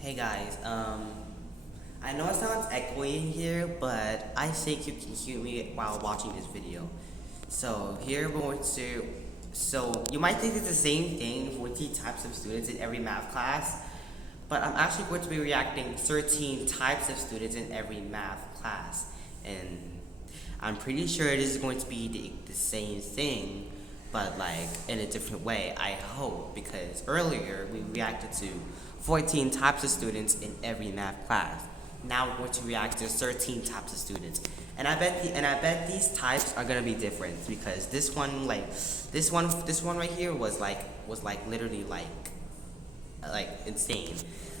Hey guys, I know it sounds echoey in here, but I think you can hear me while watching this video. So here we're going to, so you might think it's the same thing, 14 types of students in every math class, but I'm actually going to be reacting 13 types of students in every math class. And I'm pretty sure this is going to be the same thing, but like in a different way, I hope, because earlier we reacted to 14 types of students in every math class. Now we're going to react to 13 types of students, and I bet these types are gonna be different, because this one right here was literally like insane.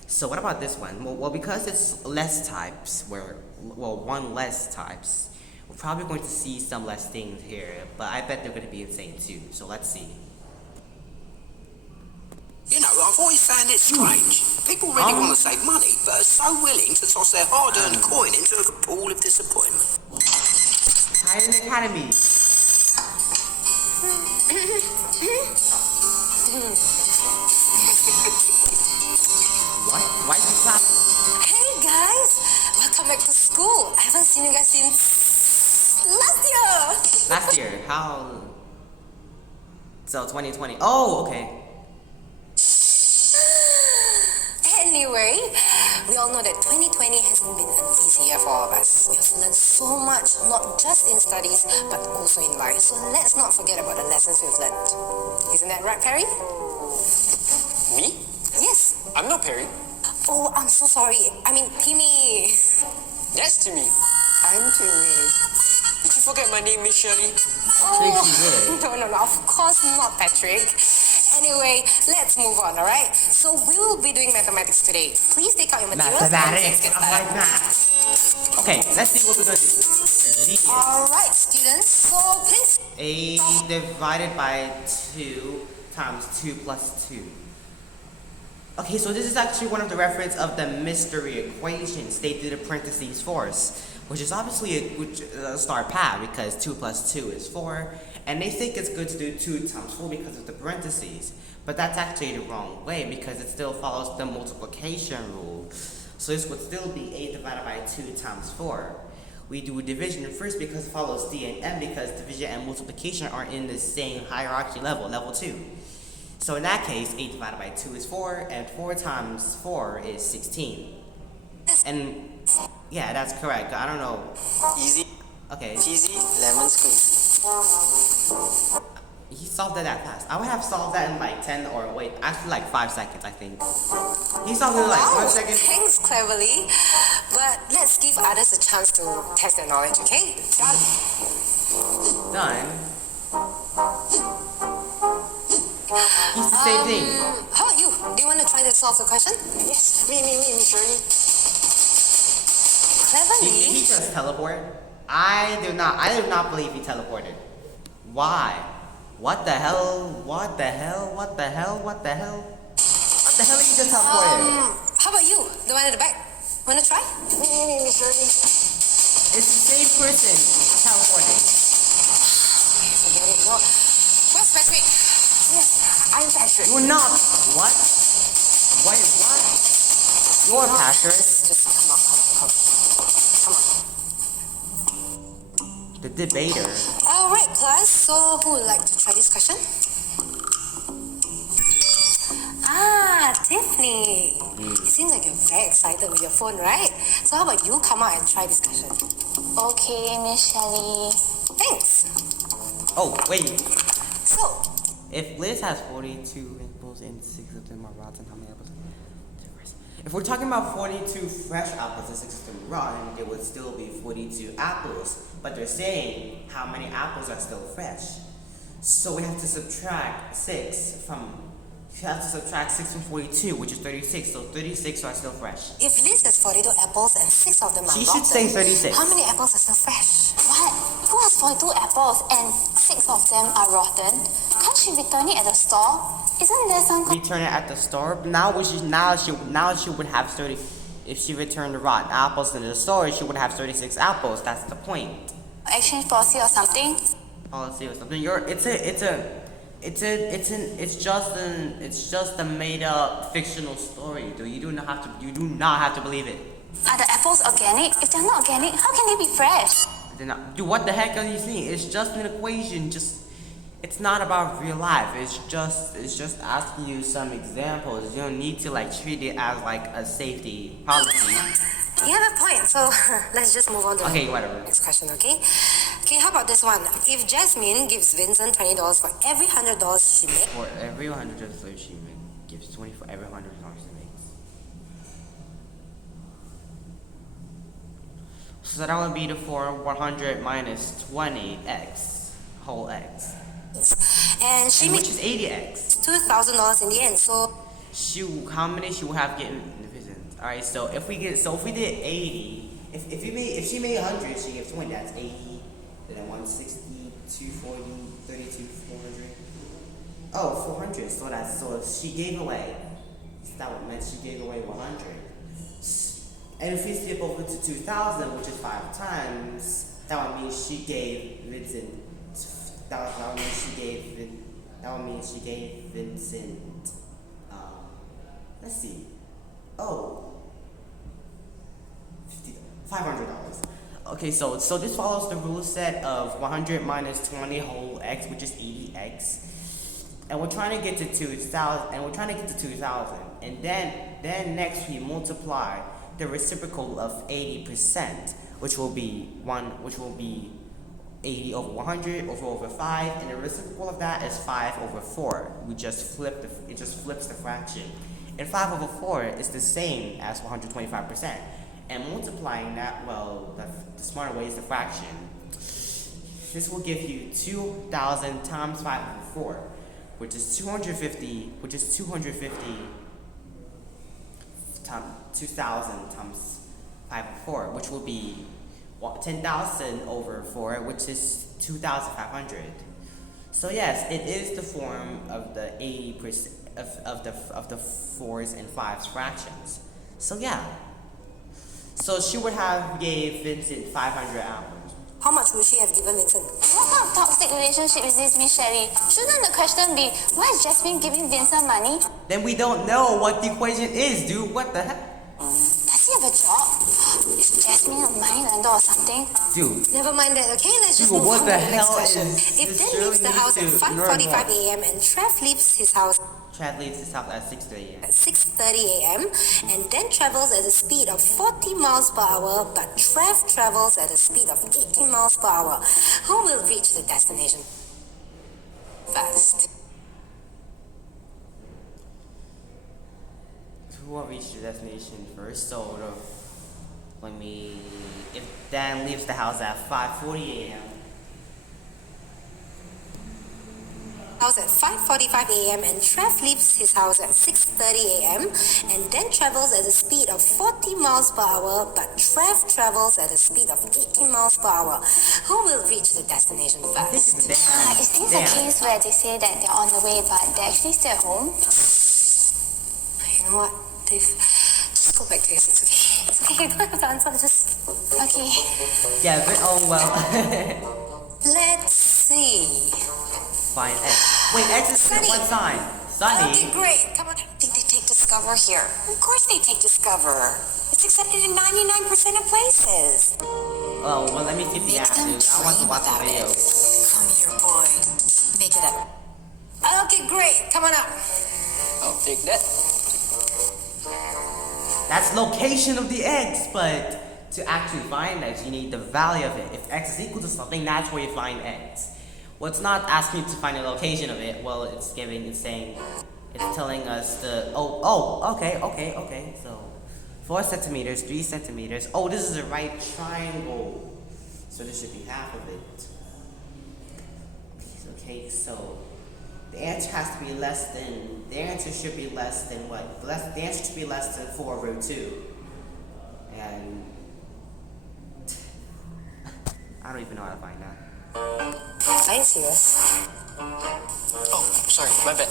So what about this one? Well, because it's less types, one less types, we're probably going to see some less things here, but I bet they're going to be insane too. So let's see. You know, I've always found it strange. People really want to save money, but are so willing to toss their hard-earned coin into a pool of disappointment. Titan Academy. What? Why is this not? Hey guys, welcome back to school. I haven't seen you guys since last year. Last year? How? So 2020. Oh, okay. Anyway, we all know that 2020 hasn't been an easy year for all of us. We have learned so much, not just in studies, but also in life. So let's not forget about the lessons we've learned. Isn't that right, Perry? Me? Yes. I'm not Perry. Oh, I'm so sorry. I mean, Timmy. That's Timmy. I'm Timmy. Did you forget my name, Miss Shirley? think she did. No, of course not, Patrick. Anyway, let's move on, alright? So we will be doing mathematics today. Please take out your materials. Mathematics. I like math. Okay, let's see what we're gonna do. Alright, students, so please. 8 divided by 2 times 2 plus 2. Okay, so this is actually one of the reference of the mystery equation stated in parentheses force, which is obviously a star path, because 2 plus 2 is 4, and they think it's good to do 2 times 4 because of the parentheses, but that's actually the wrong way, because it still follows the multiplication rule. So this would still be 8 divided by 2 times 4. We do division first because it follows D and M, because division and multiplication are in the same hierarchy level 2. So in that case, 8 divided by 2 is 4, and 4 times 4 is 16. And yeah, that's correct. I don't know. Easy. Okay. Cheesy, lemon squeezy. He solved it that fast. I would have solved that in like 10 or wait, actually like 5 seconds, I think. He solved it in like 1 second. Thanks, cleverly. But let's give others a chance to test their knowledge, okay? Done. It's the same thing. How about you? Do you want to try to solve the question? Yes, me, Miss Shirley. Did he Cleverly. just teleport? I do not believe he teleported. Why? What the hell? What the hell? What the hell? What the hell? What the hell did he just teleported? How about you? The one at the back. Want to try? Me, Miss Shirley. It's the same person teleporting. Forget it. No. Where's Patrick? Yes, I'm Patrick. You're not. What? Wait, what? You're Patrick. Just come on. The debater. Alright, class. So, who would like to try this question? Tiffany. It seems like you're very excited with your phone, right? So, how about you come out and try this question? Okay, Miss Shelley. Thanks. Oh, wait. So, If Liz has 42 apples and 6 of them are rotten, how many apples? If we're talking about 42 fresh apples and 6 of them rotten, it would still be 42 apples. But they're saying how many apples are still fresh. So we have to subtract 6 from 42, which is 36. So 36 are still fresh. if Liz has 42 apples and 6 of them are She rotten, should say 36. how many apples are still fresh? What? Who has 42 apples and 6 of them are rotten? Can't she return it at the store? Isn't there some Return it at the store. Now she would have 30. If she returned the rotten apples in the store, she would have 36 apples. That's the point. exchange policy or something? Policy or something. it's just a made up fictional story, dude. You do not have to believe it. Are the apples organic? If they're not organic, how can they be fresh? Dude, what the heck are you saying? It's just an equation. It's not about real life. It's just asking you some examples. You don't need to like treat it as like a safety policy. You have a point, so let's just move on to Okay, the whatever. next question, okay? Okay, how about this one? If Jasmine gives Vincent $20 for every $100 she makes, For every $100 she gives 20 for every $100 she makes. So that would be the for 100 minus 20x whole x, and she which makes is 80x. $2,000 in the end, so How many she will have getting in the business? All right, so if we did 80, if she made 100, she gives 20. That's 80. Then 160, 240, 32, 400. Oh, 400. So if she gave away. That would mean she gave away 100. And if we skip over to 2,000, which is 5 times, that would mean she gave Vincent. That would mean she gave Vincent. Let's see. Oh. $500. Okay, so this follows the rule set of 100 minus 20 whole x, which is 80x. And we're trying to get to 2,000. And then next we multiply the reciprocal of 80%, which will be 80 over 100 over 5, and the reciprocal of that is 5 over 4. It just flips the fraction. And 5 over 4 is the same as 125%. And multiplying that, well, the smarter way is the fraction. This will give you 2,000 times 5 over 4, which is 250 times 2,000 times 5 over 4, which will be 10,000 over 4, which is 2,500. So yes, it is the form of the 80% of the 4s and 5s fractions. So yeah. So she would have gave Vincent 500 apples. how much would she have given Vincent? What kind of toxic relationship is this, Miss Shelley? Shouldn't the question be, why is Jasmine giving Vincent money? Then we don't know what the equation is, dude. What the heck? Does he have a job? Is Jasmine a moneylender or something? Dude. Never mind that, okay? Let's just Dude, move what on the to the next hell question. is If this? Dan Really leaves the house at needs to learn 5:45 more. a.m. and Trev leaves his house Chad leaves his house at 6:30 a.m. at 6:30 a.m. and then travels at a speed of 40 miles per hour, but Trev travels at a speed of 80 miles per hour, who will reach the destination first? Who will reach the destination first? So if Dan leaves the house at 5:40 a.m. House at 5:45 a.m. and Trev leaves his house at 6:30 a.m. and then travels at a speed of 40 miles per hour, but Trev travels at a speed of 80 miles per hour. Who will reach the destination This first? is Dan. Is this a case where they say that they're on the way but they're actually still at home? You know what, Dave? Just go back to your seats, okay? It's okay, you don't have to answer, just... Okay. Yeah, but oh well. Let's see. Fine, X. Wait, X is Sunny. one sign. Okay, Sunny. great. Come on. I think they take Discover here. Of course they take Discover. It's accepted in 99% of places. Oh, well, let me see the app, dude. I want to watch the video. Come here, boy. Make it up. Okay, great. Come on up. I'll take that. That's location of the X, but to actually find X, you need the value of it. If X is equal to something, that's where you find X. Well, it's not asking you to find the location of it. Well, it's telling us okay. So, 4 centimeters, 3 centimeters. Oh, this is a right triangle. So this should be half of it. Okay, so the answer has to be less than, the answer should be less than what? The answer should be less than 4 root 2. And I don't even know how to find that. Are you serious? Oh, sorry. My bad.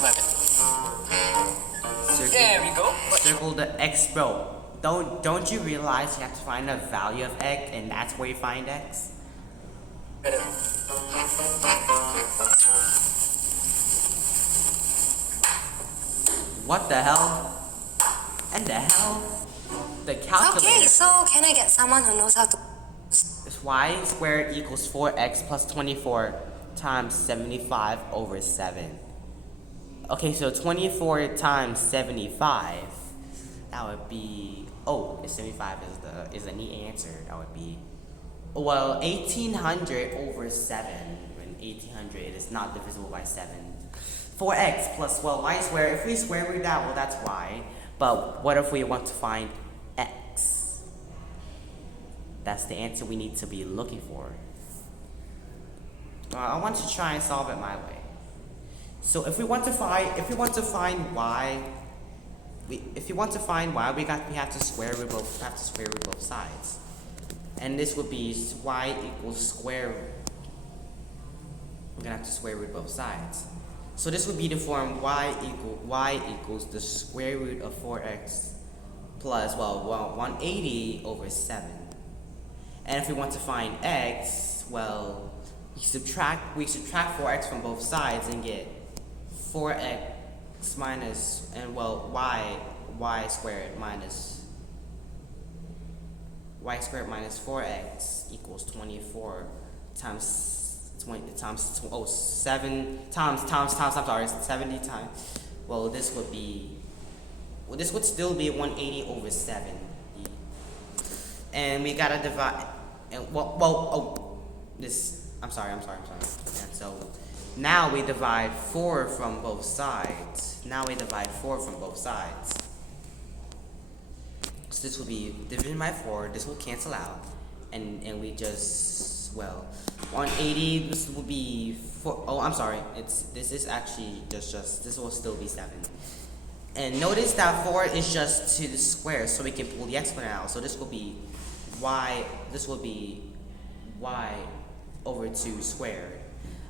Circle, There we go. circle the X, bro. Don't you realize you have to find the value of X, and that's where you find X? What the hell? And the hell? The calculator. Okay, so can I get someone who knows how to... It's y squared equals 4x plus 24 times 75 over 7. Okay, so 24 times 75, that would be, oh, 75 is the neat answer. That would be, well, 1800 over 7. When 1800 is not divisible by 7. 4x plus, well, y squared, if we square root that, well, that's y. But what if we want to find x? That's the answer we need to be looking for. I want to try and solve it my way. So if we want to find y, we have to square root both sides, and this would be y equals square. We're gonna have to square root both sides. So this would be the form y equals the square root of 4x plus 180 over 7. And if we want to find x, well, we subtract 4x from both sides and get 4x minus, and well, y squared minus 4x equals 24 times 70 times. Well, this would still be 180 over 7. And we gotta divide, and I'm sorry. And so now we divide 4 from both sides. So this will be division by 4. This will cancel out, and we just, well, 180. This will be 4. Oh, I'm sorry. This is actually just this will still be 7. And notice that 4 is just to the square, so we can pull the exponent out. So this will be y. This will be y over 2 squared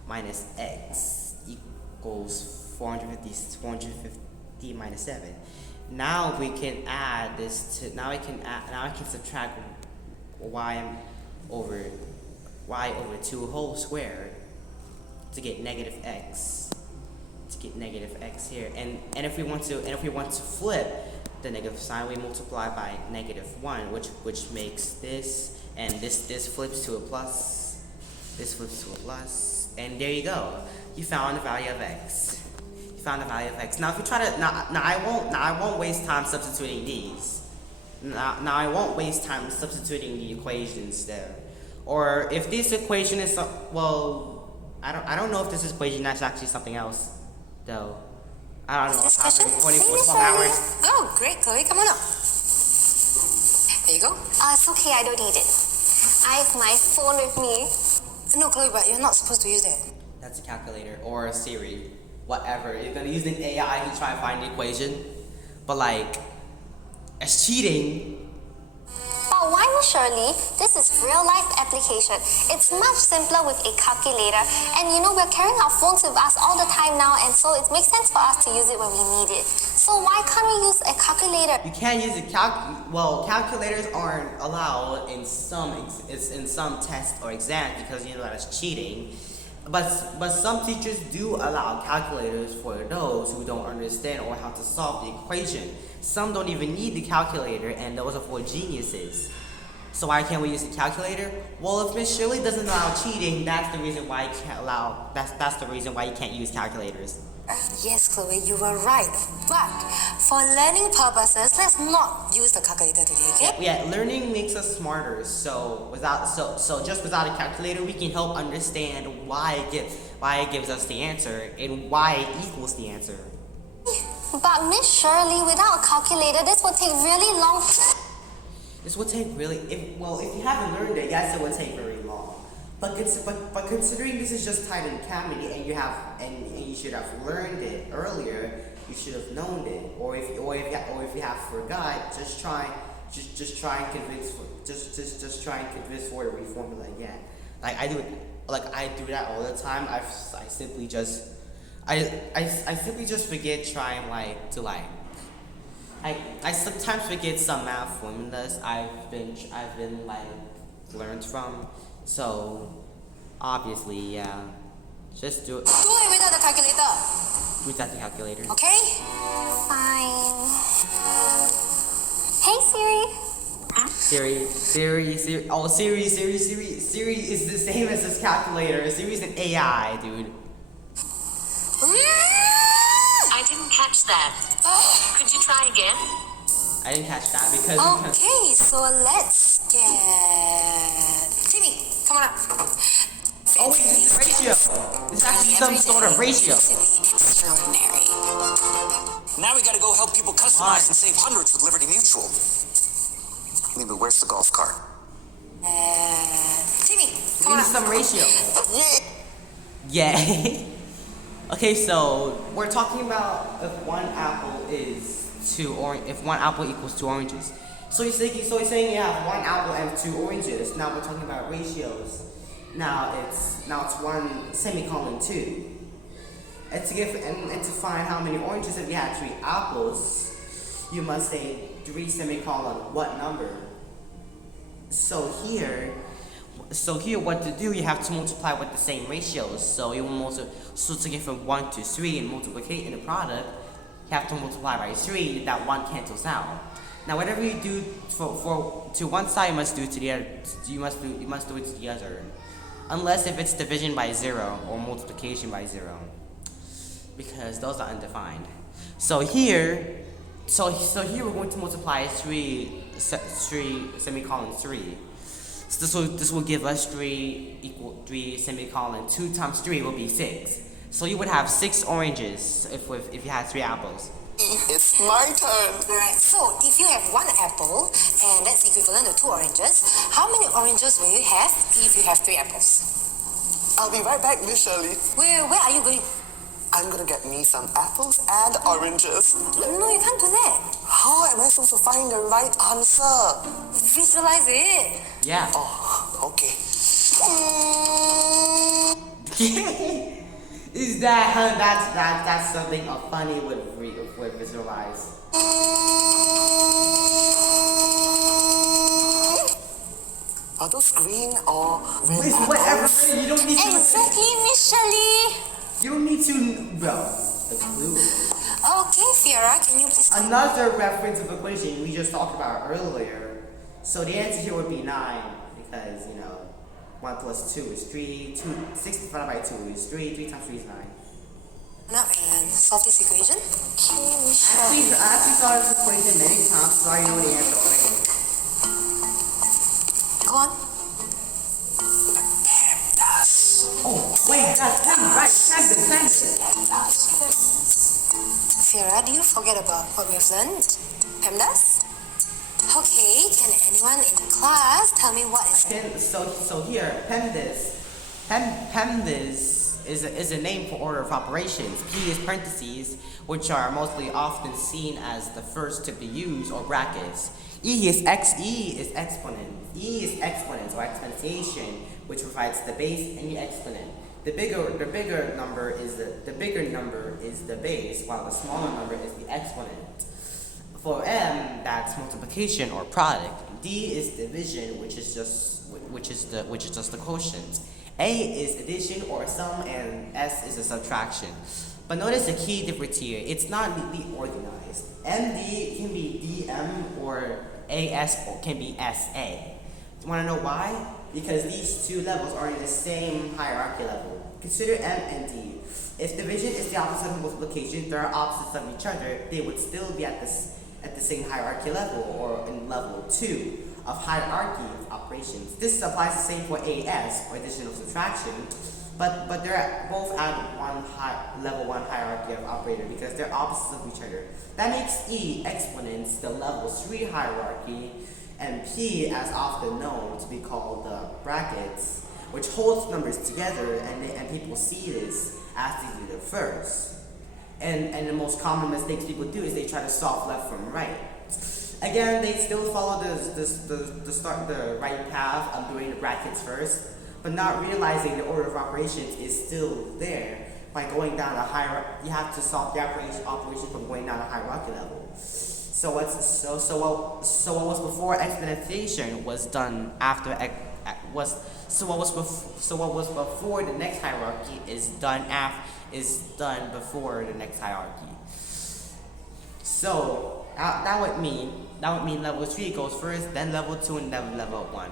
minus x equals 450 minus 7. Now we can add this to, now I can subtract y over 2 whole squared to get negative x here. And if we want to flip the negative sign, we multiply by -1, which makes this, and this flips to a plus. This flips to a plus, and there you go. You found the value of x. Now, if you try to, I won't waste time substituting these. Now I won't waste time substituting the equations there. Or if this equation is, well, I don't know if this equation is actually something else, though. I don't know. This question? 24 hours. Oh, great, Chloe, come on up. There you go. It's okay, I don't need it. I have my phone with me. No, Chloe, but you're not supposed to use that. That's a calculator or a Siri, whatever. You're gonna use an AI to try and find the equation, but like, it's cheating. But why not, Shirley? This is real-life application. It's much simpler with a calculator. And you know, we're carrying our phones with us all the time now, and so it makes sense for us to use it when we need it. So why can't we use a calculator? You can't use calculators aren't allowed in some tests or exams because you know that it's cheating. But some teachers do allow calculators for those who don't understand or how to solve the equation. Some don't even need the calculator, and those are for geniuses. So why can't we use the calculator? Well, if Miss Shirley doesn't allow cheating, that's the reason why you can't allow. That's the reason why you can't use calculators. Yes, Chloe, you were right. But for learning purposes, let's not use the calculator today, okay? Yeah, learning makes us smarter. So just without a calculator, we can help understand why it gives us the answer and why it equals the answer. But Miss Shirley, without a calculator, this will take really long. This would take if you haven't learned it, yes, it would take very long. But considering this is just tied in Camity and you should have learned it earlier, you should have known it. Or if you have forgot, just try and convince for the reformula again. I do that all the time. I simply just forget trying I sometimes forget some math formulas I've been learned from. So obviously, yeah, just do it. Do it without the calculator. without the calculator. Okay? Fine. Hey Siri. Siri is the same as this calculator. Siri's an AI, dude. I didn't catch that. Could you try again? I didn't catch that because Okay, so let's get... Timmy, come on up. oh wait, this is ratio. This is actually some sort of ratio. Extraordinary. Now we gotta go help people customize and save hundreds with Liberty Mutual. Maybe where's the golf cart? Timmy, We come on need up. some ratio. Yeah. Okay, so we're talking about if one apple is if one apple equals 2 oranges. So you're saying you have 1 apple and 2 oranges. Now we're talking about ratios. Now it's 1 semicolon 2. And to find how many oranges if you had 3 apples, you must say 3 semicolon what number. So here what to do, you have to multiply with the same ratios. So you will to get from 1 to 3 and multiplicate in the product, you have to multiply by 3, that 1 cancels out. Now whatever you do to one side, you must do to the other. You must do it to the other. Unless if it's division by 0 or multiplication by 0. Because those are undefined. So here we're going to multiply 3 semicolon 3. So this will give us 3 semicolon 2 times 3 will be 6. So you would have 6 oranges if you had 3 apples. It's my turn. Alright, so if you have 1 apple, and that's equivalent to 2 oranges, how many oranges will you have if you have 3 apples? I'll be right back, Miss Shirley. Where are you going? I'm gonna get me some apples and oranges. No, you can't do that. How am I supposed to find the right answer? Visualize it. Yeah. Oh, okay. Is that's something funny with visualize. Are those green or red It's apples? whatever. You don't need to. Exactly, Miss Shirley. You don't need to. Bro, the clue. Okay, Fiora, can you please... Another reference of equation we just talked about earlier. So the answer here would be 9 because 1 plus 2 is 3. 6 divided by 2 is 3. 3 times 3 is 9. Now, and solve this equation. I actually saw this equation many times, so I know the answer already. Go on. Oh, wait, that's right. Send it. Fiora, do you forget about what we have learned? PEMDAS? Okay, can anyone in the class tell me what is... So here, PEMDAS is a name for order of operations. P is parentheses, which are mostly often seen as the first to be used, or brackets. E is exponent. E is exponent or exponentiation, which provides the base and the exponent. The bigger number is the base, while the smaller number is the exponent. For M, that's multiplication or product. D is division, which is just the quotient. A is addition or sum, and S is a subtraction. But notice the key difference here. It's not neatly organized. MD can be DM or AS can be SA. You want to know why? Because these two levels are in the same hierarchy level. Consider M and D. If division is the opposite of multiplication, they're opposites of each other, they would still be at the same hierarchy level, or in level 2 of hierarchy of operations. This applies the same for AS, or addition or subtraction, but they're both at level 1 hierarchy of operator because they're opposites of each other. That makes E, exponents, the level 3 hierarchy, and P, as often known to be called the brackets, which holds numbers together, and people see this as they do the first. And the most common mistakes people do is they try to solve left from right. Again, they still follow the right path of doing the brackets first, but not realizing the order of operations is still there. By going down a hierarchy, you have to solve the operation from going down a hierarchy level. So what was before exponentiation was done after what was before the next hierarchy is done is done before the next hierarchy. So that would mean level 3 goes first, then level 2, and then level 1.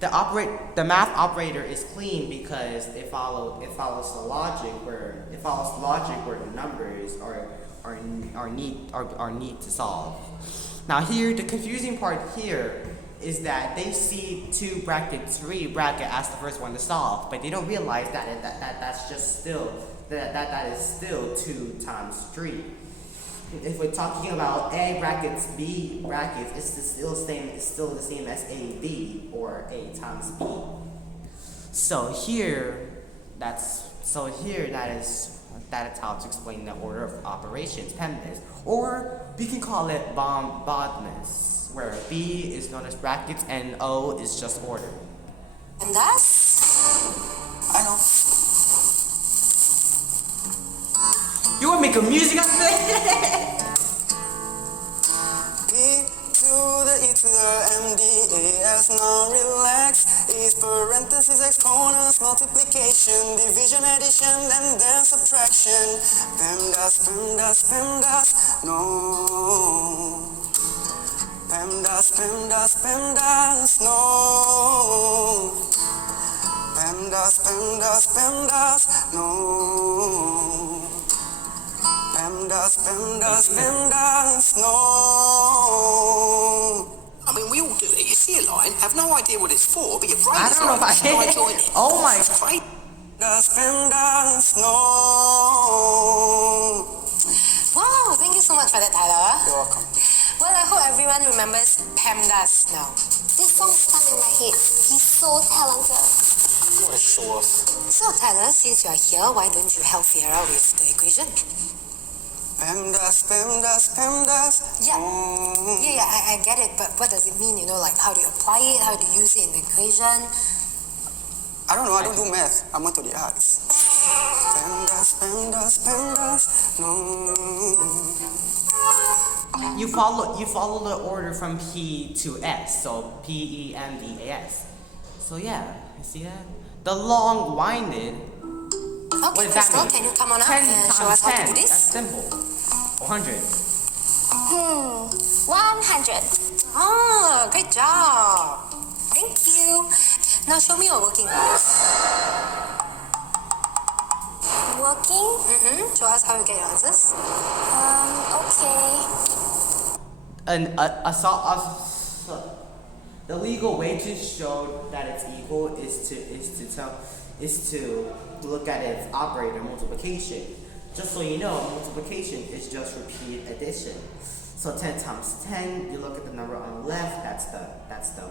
The math operator is clean because it follows the logic where the numbers are neat to solve. Now here, the confusing part here is that they see 2 bracket 3 bracket as the first one to solve, but they don't realize that that is still 2 times 3. If we're talking about A brackets, B brackets, it's still the same as AB or A times B. So here, that is how to explain the order of operations, PEMDAS, or we can call it BODMAS, where B is known as brackets and O is just order. And that's... I know. You want to make a music out of it? P to the E to the MDAS, non-relax, is parentheses, exponents, multiplication, division, addition, and then subtraction. PEMDAS, PEMDAS, PEMDAS, no. PEMDAS, PEMDAS, PEMDAS, no. PEMDAS, PEMDAS, PEMDAS, no. PEMDAS, PEMDAS, PEMDAS, no. I mean, we all do it. You see a line, have no idea what it's for, but your brain I is don't know like, if I "Should I join it?" Oh my It's great. PEMDAS, PEMDAS, no. Wow, thank you so much for that, Tyler. You're welcome. Well, I hope everyone remembers PEMDAS now. This song stuck in my head. He's so talented. What a show off. So, Tyler, since you are here, why don't you help Fiera with the equation? PEMDAS, PEMDAS, PEMDAS. Yeah. I get it, but what does it mean? Like how do you apply it? How do you use it in the equation? I don't know, I don't do math. I'm into the arts. PEMDAS, PEMDAS, PEMDAS, no. You follow the order from P to S, so PEMDAS. So yeah, you see that? The long winded. Okay, What does that Crystal, mean? can you come on up 10 and times show us how to 10. do this? That's simple. 100. 100. Ah, great job. Thank you. Now show me your working. Working? Show us how you get your answers. Okay. The legal way to show that it's equal is to look at its operator, multiplication. Just so you know, multiplication is just repeated addition. So 10 times 10, you look at the number on the left, that's the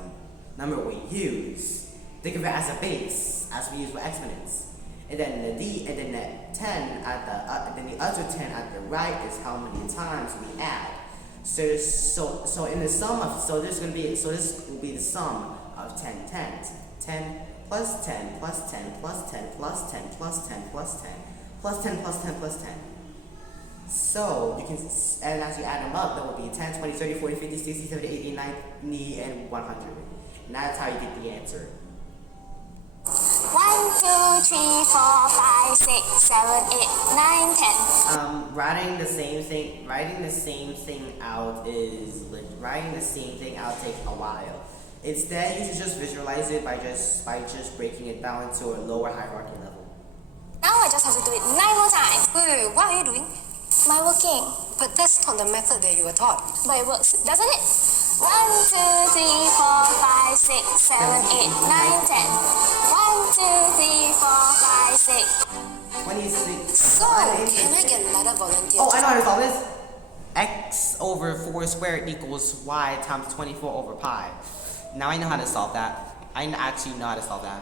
number we use. Think of it as a base, as we use with exponents. And then the 10 at then the other 10 at the right is how many times we add. So in the sum of this will be the sum of 10 tens. 10 plus 10 plus 10 plus 10 plus 10 plus 10 plus 10 plus 10 plus 10 plus 10. So you can, and as you add them up, that will be 10, 20, 30, 40, 50, 60, 70, 80, 90, and 100. And that's how you get the answer. 1, 2, 3, 4, 5, 6, 7, 8, 9, 10. Writing the same thing out takes a while. Instead, you should just visualize it by just breaking it down to a lower hierarchy level. Now I just have to do it 9 more times. Wait, what are you doing? My working. But that's not the method that you were taught. But it works, doesn't it? 1, 2, 3, 4, 5, 6, 7, 8, 9, 10. 1, 2, 3, 4, 5, 6. 26. So, can I get another volunteer? Oh, I know how to solve this. X over 4 squared equals y times 24 over pi. Now I know how to solve that. I actually know how to solve that.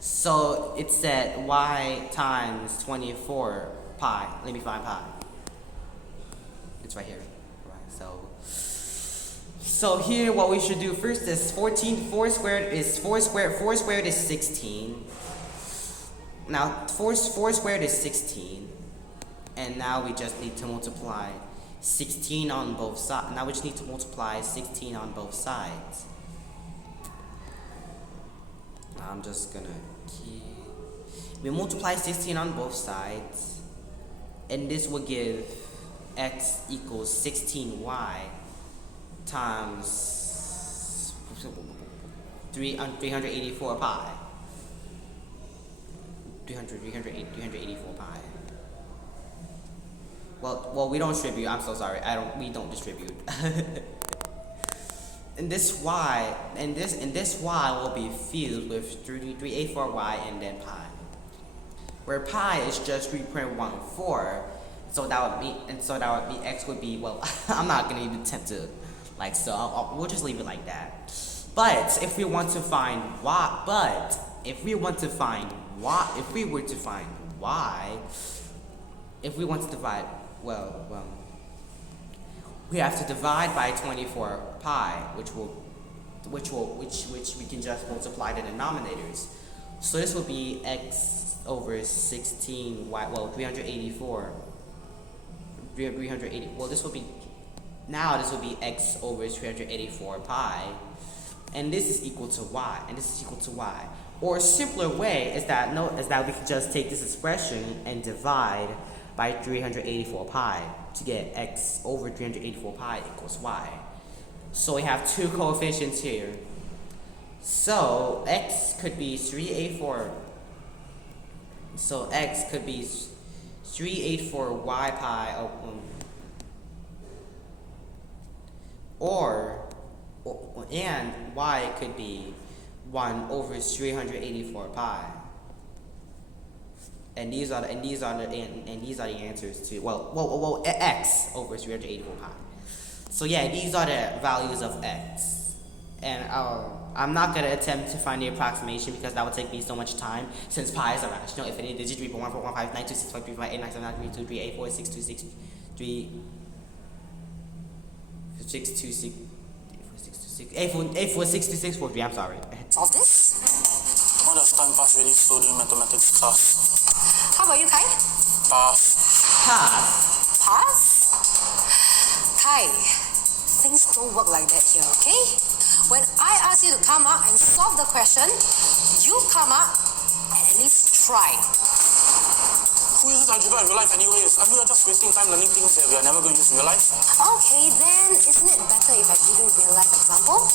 So it said y times 24 pi. Let me find pi. It's right here. Right. So here what we should do first is 4 squared is 16. Now 4 squared is 16. And now we just need to multiply 16 on both sides. Now we just need to multiply 16 on both sides. I'm just gonna keep. We multiply 16 on both sides, and this will give x equals 16y times 384 pi. 384 pi. Well, we don't distribute. I'm so sorry. We don't distribute. And this y will be fused with 384y and then pi, where pi is just 3.14. So that would be x would be, well, I'm not gonna even attempt to we'll just leave it like that. But if we want to find y, we have to divide by 24 pi, which we can just multiply the denominators. So this will be x over 16y, well, 384. Well, this will be x over 384 pi, and this is equal to y, and this is equal to y. Or a simpler way is that we can just take this expression and divide by 384 pi to get x over 384 pi equals y. So we have two coefficients here. So x could be 384. So x could be 384y pi, and y could be 1 over 384 pi. And these are the answers to x over 384 pi. So yeah, these are the values of x. And I'm not gonna attempt to find the approximation because that would take me so much time, since pi is a rational infinite digit. 3.1459263846263 I'm sorry. Solve this? Why does time pass really slow during mathematics class? How about you, Kai? Pass. Pass? Kai, things don't work like that here, okay? When I ask you to come up and solve the question, you come up and at least try. Who uses algebra in real life anyways? I mean, we're just wasting time learning things that we are never going to use in real life. Okay, then isn't it better if I give you a real life example?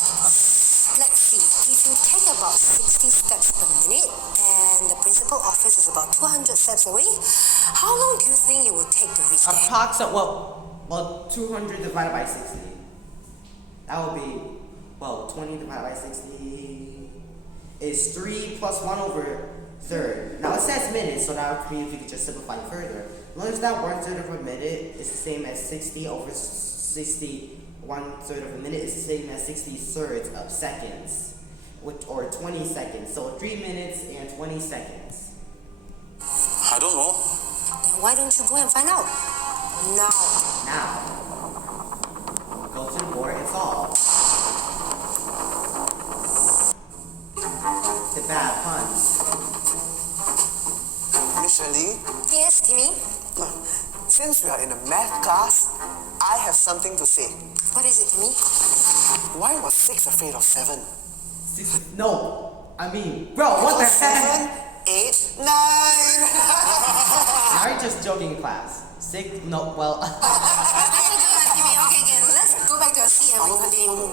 Let's see, if you take about 60 steps per minute and the principal office is about 200 steps away, how long do you think it will take to reach there? Well, 200 divided by 60. That would be, 20 divided by 60 is 3 plus 1 over third. Now it says minutes, so that would be if you could just simplify further. Notice that 1/3 of a minute is the same as 60 over 60. 1/3 of a minute is the same as 60 thirds of seconds, or 20 seconds. So 3 minutes and 20 seconds. I don't know. Then why don't you go and find out? Now. Go to the board and solve. The bad puns. Miss Shirley, Yes, Timmy? since we are in a math class, I have something to say. What is it, Timmy? Why was 6 afraid of 7? No, I mean, bro, what the heck? 7, 8, 9. Are you just joking in class? 6, no, well. Timmy, okay, let's go back to our seat and we continue.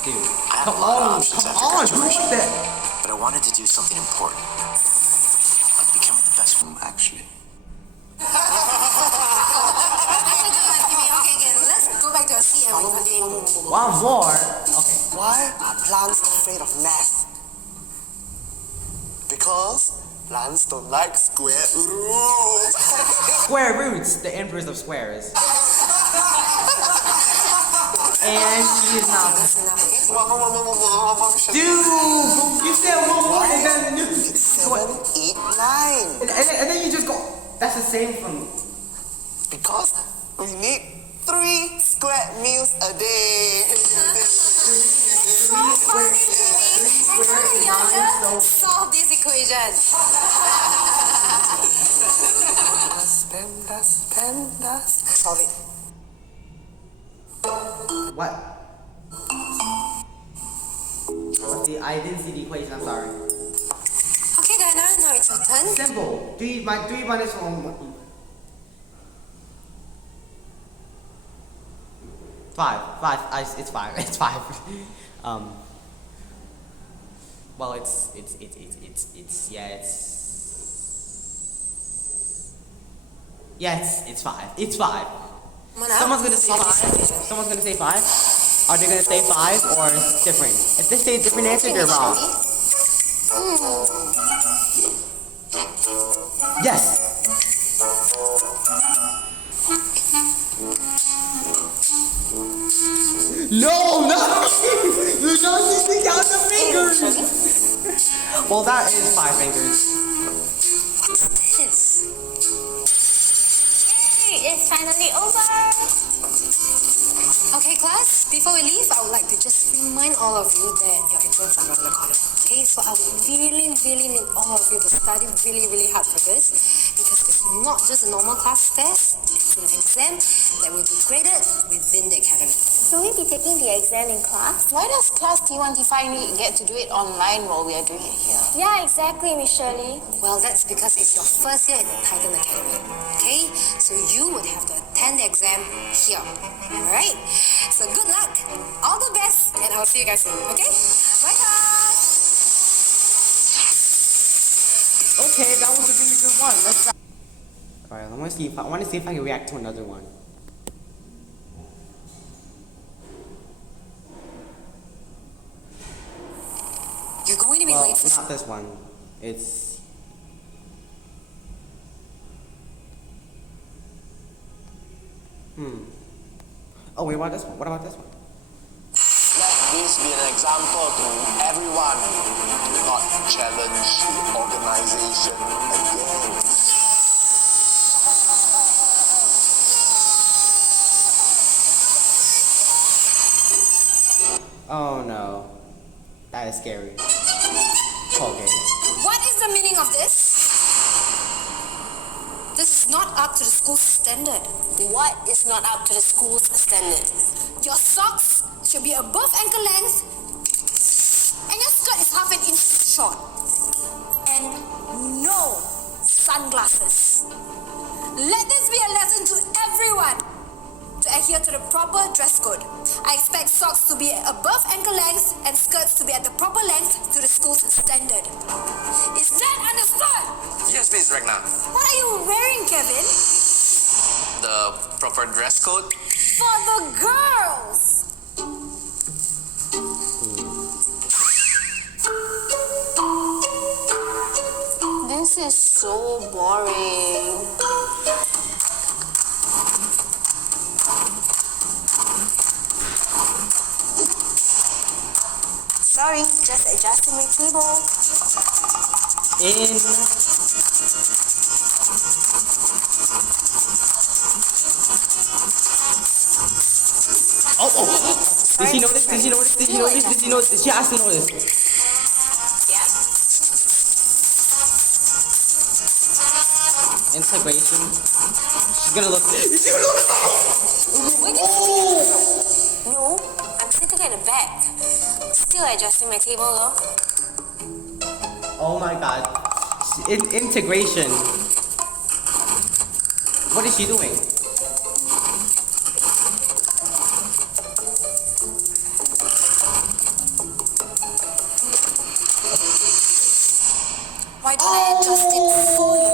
Dude, I have come a lot of on, options after do graduation, that. but I wanted to do something important, like becoming the best one, actually. Let's go back to our seat and we continue. One more. Okay. Why are plants afraid of math? Because plants don't like square roots. Square roots, the emperors of squares. And she is not. Dude, you said one more and then 7, 8, 9. and then you just go. That's the same from. Because we need 3 square meals a day. So funny, Timmy. And how the younger solve this equation? Pandas. Solve it. What? See, I didn't see the equation, I'm sorry. Okay, guys. takes a turn. Simple. Do you minus one? 5. It's 5. It's 5. Well, it's it's 5. It's 5. Someone's gonna say 5. Someone's gonna say 5. Are they gonna say 5 or different? If they say a different answer, they're wrong. Yes. No, no! You're not using down the fingers! Well, that is 5 fingers. Yes. Yay, it's finally over. Okay, class, before we leave, I would like to just remind all of you that your exams are around the corner. Okay, so I would really need all of you to study really hard for this, because it's not just a normal class test, it's an exam that will be graded within the academy. Will we be taking the exam in class? Why does class T1, T5 get to do it online while we are doing it here? Yeah, exactly, Miss Shirley. Well, that's because it's your first year at the Titan Academy. Okay, so you would have to attend the exam here. Alright? So good luck, all the best, and I'll see you guys soon, okay? Bye guys! Okay, that was a really good one. Let's. Alright, I want to see if I can react to another one. You're going to be Well, late for not this one. It's. Oh, wait, what about this one? What about this one? Let this be an example to everyone. Do not challenge the organization again. Oh no. That is scary. Okay. What is the meaning of this? This is not up to the school's standard. What is not up to the school's standard? Your socks should be above ankle length, and your skirt is half an inch short. And no sunglasses. Let this be a lesson to everyone to adhere to the proper dress code. I expect socks to be above ankle length and skirts to be at the proper length to the school's standard. Is that understood? Yes, Miss Ragnar. What are you wearing, Kevin? The proper dress code. For the girls! This is so boring. Sorry, just adjusting my table. Did she notice? Did she notice? Did she notice? Did she notice? She has to notice. Yeah. Integration. She's gonna look. She's gonna look. Where did you see? No, I'm sitting at the back. Still adjusting my table though. Oh my god. Integration. What is she doing? Why did I adjust it for you?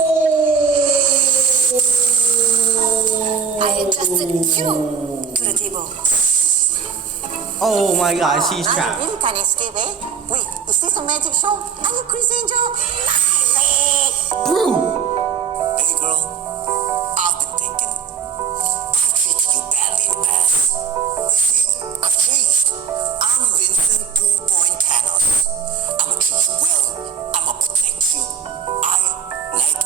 I adjusted you to the table. Oh my god, she's Now trapped. you really can't escape, eh? Wait, is this a magic show? Are you Chris Angel? Brew! Hey girl, I've been thinking. I've treated you badly in the past. You see, I've changed. I'm Vincent 2.0 Thanos. I'ma treat you well. I'ma protect you. I like.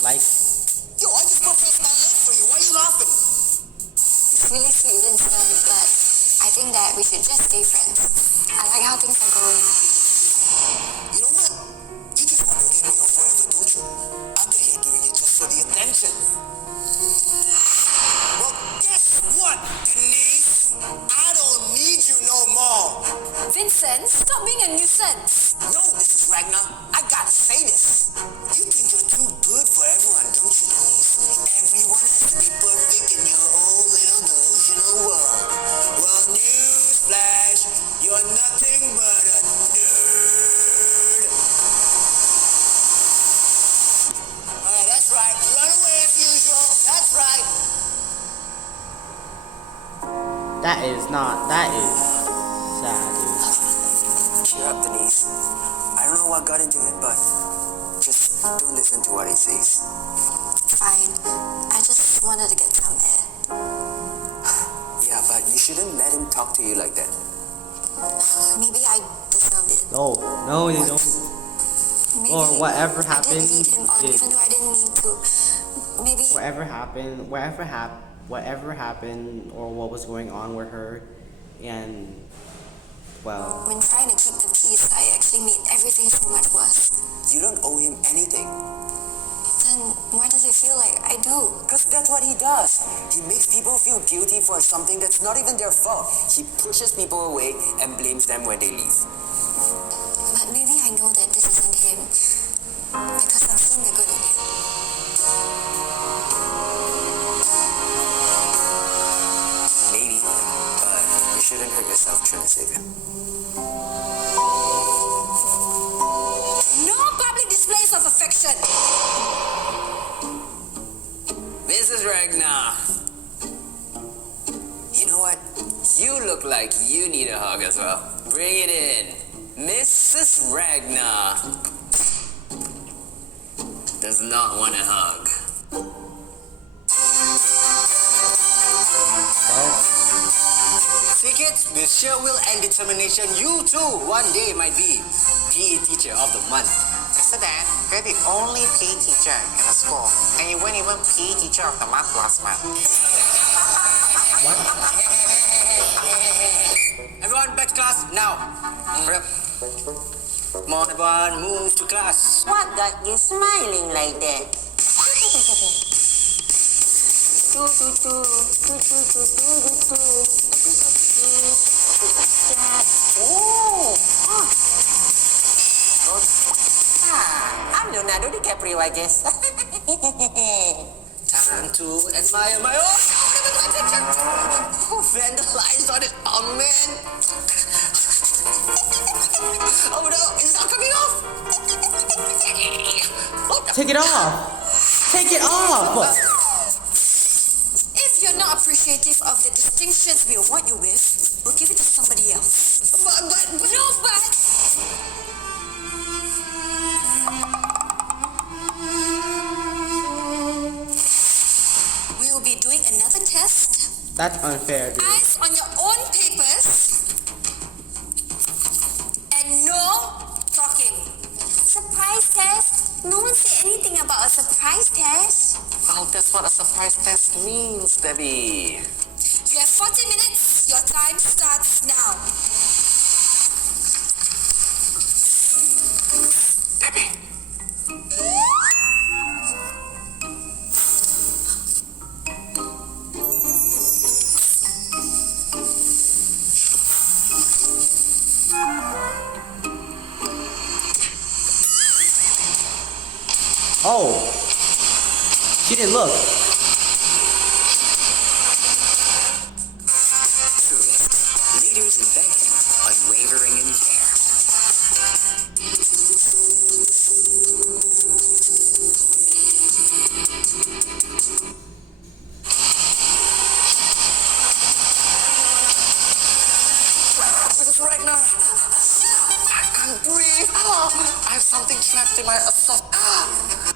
Like, Yo, I just professed my love for you. Why are you laughing? It's really sweet, Vincent, but I think that we should just stay friends. I like how things are going. You know what? You just want to leave me off forever, don't you? I bet you're doing it just for the attention. Well, guess what, Denise? I don't need you no more. Vin, Vincent, stop being a nuisance. No, Mrs. Ragnar, I gotta say this. You think you're too good for everyone, don't you, Louise? Everyone has to be perfect in your own little delusional world. Well, newsflash, you're nothing but a nerd. Alright, that's right. Run away as usual. That's right. That is sad, dude. Cheer up, Denise. I don't know what got into him, but just don't listen to what he says. Fine. I just wanted to get some air. Yeah, but you shouldn't let him talk to you like that. Maybe I deserve it. No, you don't. Maybe Or whatever I did happened, lead him on even though I didn't mean to. Maybe whatever happened, or what was going on with her, and well, when trying to keep the peace, I actually made everything so much worse. You don't owe him anything. Then why does it feel like I do? Because that's what he does. He makes people feel guilty for something that's not even their fault. He pushes people away and blames them when they leave. But maybe I know that this isn't him because I've seen the good in him. Maybe, but you shouldn't hurt yourself trying to save him. No public displays of affection. Mrs. Ragnar. You know what? You look like you need a hug as well. Bring it in. Mrs. Ragnar does not want a hug. See kids, with sheer will and determination, you too one day might be PE teacher of the month. So then, you're the only PE teacher in the school, and you weren't even PE teacher of the month last month. Everyone back to class now. Come on, everyone, move to class. What got you smiling like that? I'm Leonardo DiCaprio, I guess. Time to admire my own. Vandalized on it. Oh man. Oh no, it's not coming off. Take it off. Take it off. If you're not appreciative of the distinctions we award you with, we'll give it to somebody else. But No, but we will be doing another test. That's unfair, dude. Eyes on your own papers. And no talking. Surprise test? No one said anything about a surprise test. well, that's what a surprise test means, Debbie. You have 40 minutes. Your time starts now. Debbie. Oh, she didn't look. Truest. Leaders in banking, unwavering in care. Mrs. Ragnar, I can't breathe. I have something trapped in my esophagus.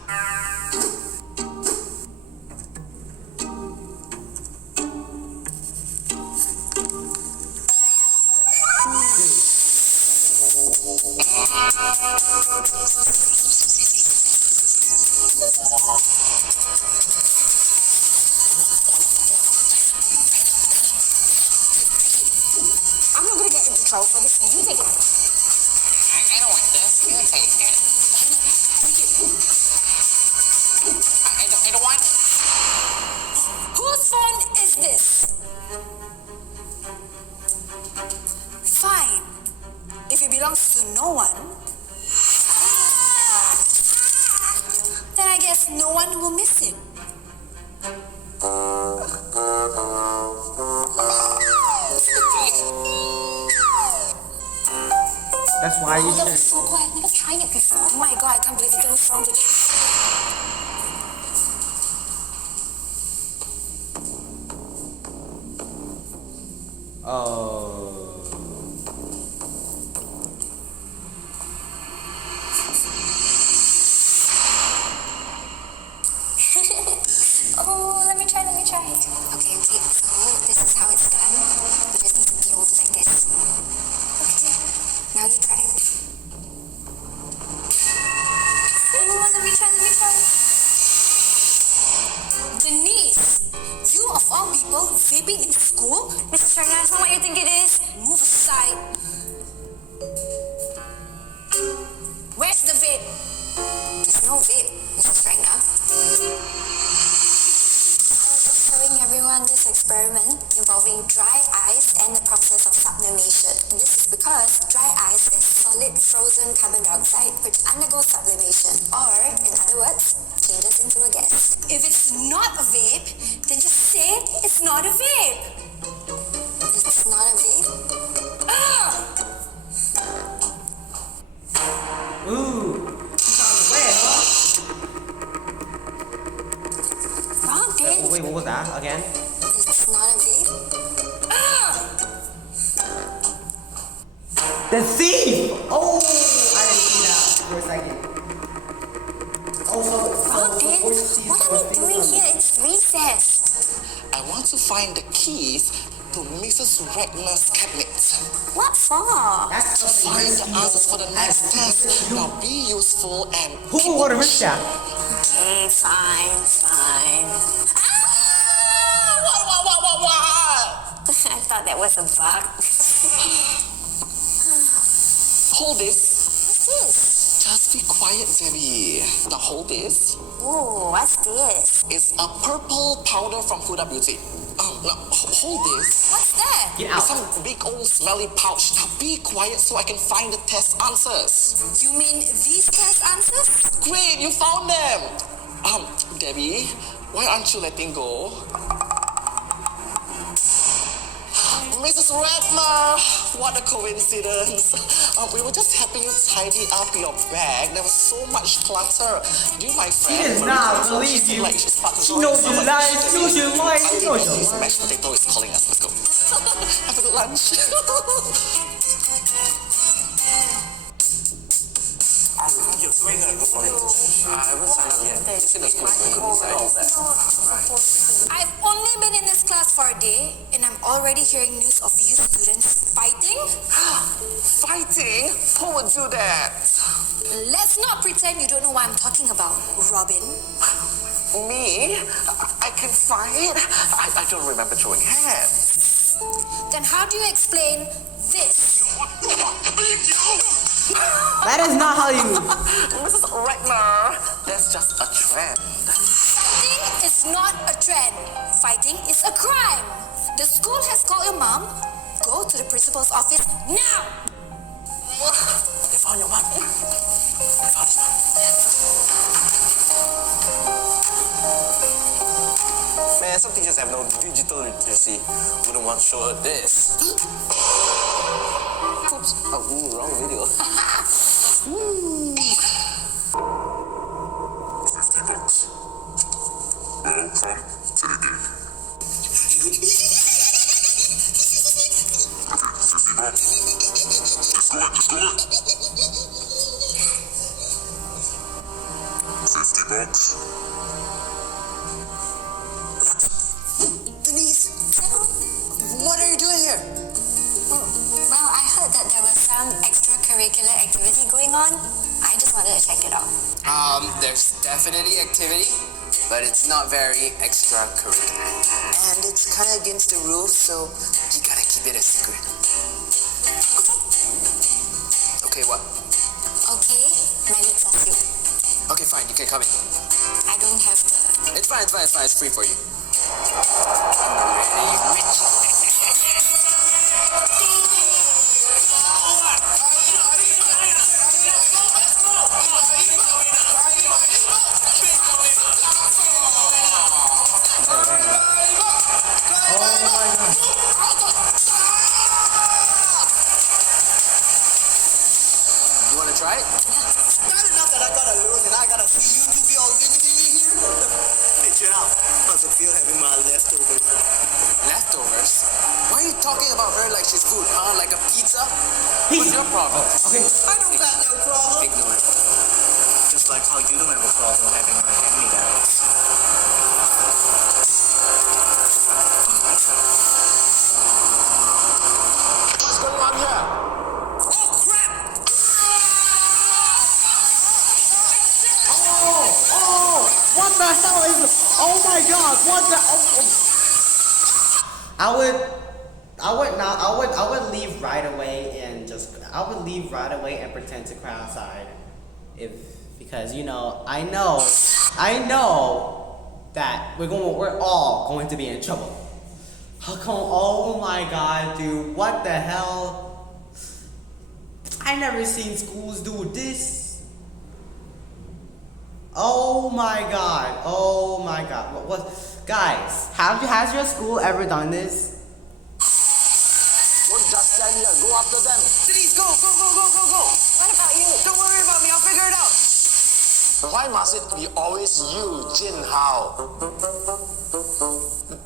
I'm not going to get into trouble for this. You take it. I don't want this. You take it. I don't want it. Whose phone is this? Fine. belongs to no one, then I guess no one will miss him. That's why you That was should. so cool. I've never tried it before. Oh my god, I can't believe it was from the Oh. Oh, let me try. Okay, so this is how it's done. You just need to build like this. Okay, now you try. Oh, let me try. Denise, you of all people vaping in school? Mrs. Sharna, that's not what you think it is. Move aside. Where's the vape? There's no vape, Mrs. Ranga. Showing everyone this experiment involving dry ice and the process of sublimation. This is because dry ice is solid frozen carbon dioxide which undergoes sublimation, or in other words, changes into a gas. If it's not a vape, then just say it's not a vape. It's not a vape. Ooh. She's on the way, huh? Robin, Wait, what was that again? it's not a vape. The thief! Oh! I didn't see that for a second. Also, Robin, what are we doing here? It's recess. I want to find the keys to Mrs. Regner's cabinet. What for? That's something Find the you answers for the next test. Now be useful and Who would have risked that? Okay, fine. What? I thought that was a bug. Hold this. What's this? Just be quiet, Debbie. Now hold this. Ooh, what's this? It's a purple powder from Huda Beauty. Now hold this. What's that? Get It's out. some big old smelly pouch. Now be quiet so I can find the test answers. You mean these test answers? Great, you found them. Debbie, why aren't you letting go? Mrs. Regner, what a coincidence. We were just helping you tidy up your bag. There was so much clutter. Do you, my friend? She does not believe you. Like she's about to She join knows us. you lied. She knows you lied. She knows you This lied. mashed potato is calling us. Let's go. Have a good lunch. I've only been in this class for a day, and I'm already hearing news of you students fighting. Fighting? Who would do that? Let's not pretend you don't know what I'm talking about, Robin. Me? I can fight? I don't remember throwing hands. Then how do you explain this? That is not how you. Mrs. Regner, that's just a trend. Fighting is not a trend. Fighting is a crime. The school has called your mom. Go to the principal's office now. They found your mom. They found his mom. Man, some teachers have no digital literacy. Wouldn't want to show her this. Oops. Oh, wrong video. 50 bucks. Welcome to the game. Okay, 50 bucks. Just go in. 50 bucks. Denise, what are you doing here? Well, I heard that there was some extracurricular activity going on. I just wanted to check it out. There's definitely activity, but it's not very extracurricular. And it's kind of against the rules, so You gotta keep it a secret. Okay, what? Okay, my lips are sealed. Okay, fine, you can come in. I don't have to. It's fine, it's free for you. I'm really rich. I see you two be all living here. Hey, Chow, how's it feel having my leftovers? Leftovers? Why are you talking about her like she's food, huh? Like a pizza? What's your problem? Okay. I don't got no problem. Ignore it. Just like how you don't have a problem having my hand-me-downs. What's going on here? Oh, crap! What the hell is this? Oh my god, what the I would leave right away and pretend to cry outside. Because I know that we're all going to be in trouble. How come? Oh my god, dude, what the hell? I never seen schools do this. Oh my god. What guys, has your school ever done this? Don't just stand here. Go after them. Denise, go! What about you? Don't worry about me, I'll figure it out. Why must it be always you, Jin Hao?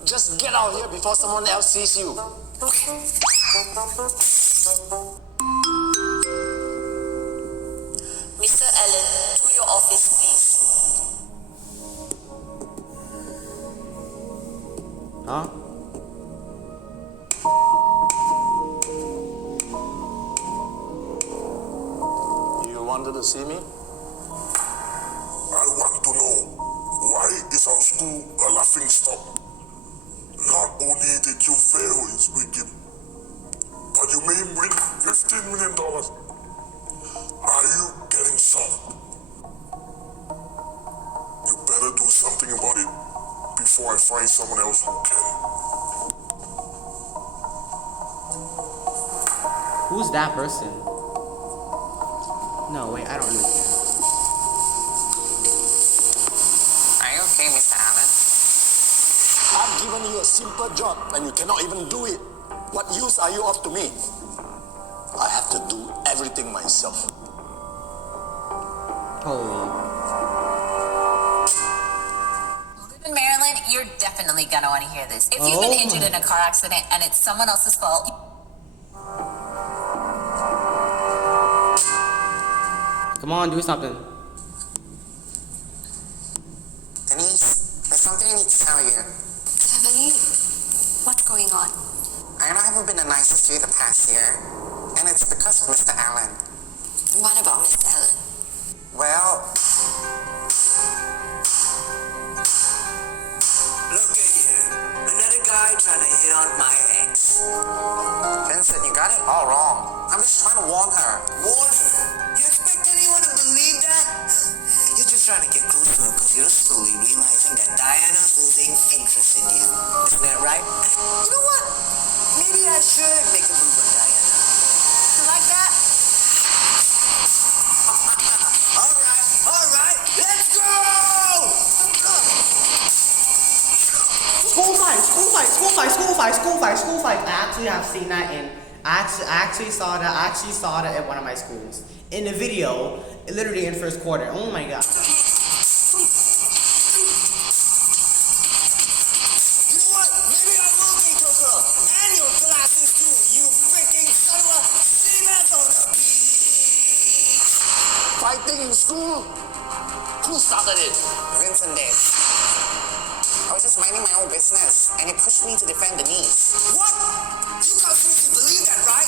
Just get out here before someone else sees you. Mr. Allen, to your office, please. Huh? You wanted to see me? I want to know, why is our school a laughing stock? Not only did you fail in speaking, but you may win $15 million. Are you getting soft? You better do something about it before I find someone else who can. Who's that person? No, wait, I don't understand. Are you okay, Mr. Allen? I've given you a simple job and you cannot even do it. What use are you of to me? I have to do everything myself. Holy. In Maryland, you're definitely gonna want to hear this. If you've been injured in a car accident and it's someone else's fault, Come on, do something. Denise, there's something I need to tell you. Heavenly, what's going on? I know I haven't been the nicest to you the past year, and it's because of Mr. Allen. What about Mr. Allen? Well, Look at you. Another guy trying to hit on my ex. Vincent, you got it all wrong. I'm just trying to warn her. Warn her? You expect anyone to believe that? You're just trying to get close to her because you're slowly realizing that Diana's losing interest in you. Isn't that right? You know what? Maybe I should make a move on Diana. You like that? Alright, let's go! School fight. I actually have seen that I actually saw that at one of my schools. In the video, literally in first quarter. Oh my god. You know what? Maybe I will be Coco. And your glasses too, you freaking son of a see-mess on the beach. Fighting in school? Who started it? Vincent did. I was just minding my own business, and he pushed me to defend Denise. What? You can't seriously believe that, right?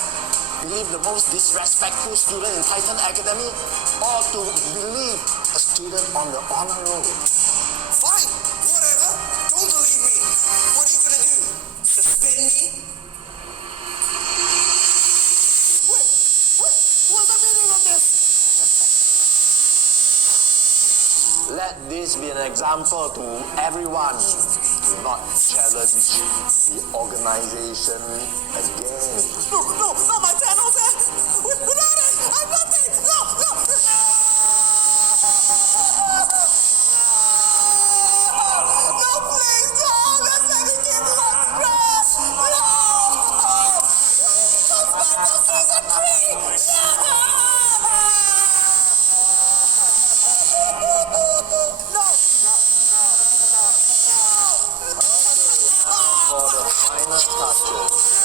Believe the most disrespectful student in Titan Academy, or to believe a student on the honor roll? Fine, whatever. Don't believe me. What are you gonna do? Suspend me? What's the meaning of this? Let this be an example to everyone. Do not challenge the organization again. No, my channel's there. Without it, I'm nothing. No. No, please, no. Let's let me give you a scratch. No. Come back to season 3. No. final touches.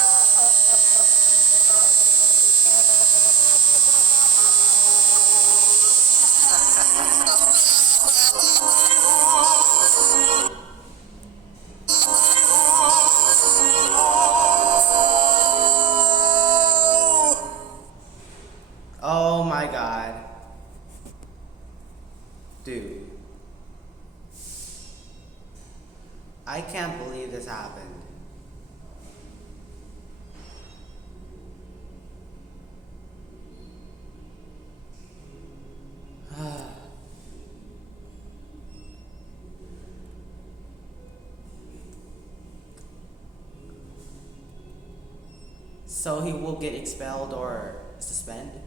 Oh my god. Dude. I can't believe this happened. So he will get expelled or suspended?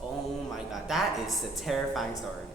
Oh my god, that is a terrifying story.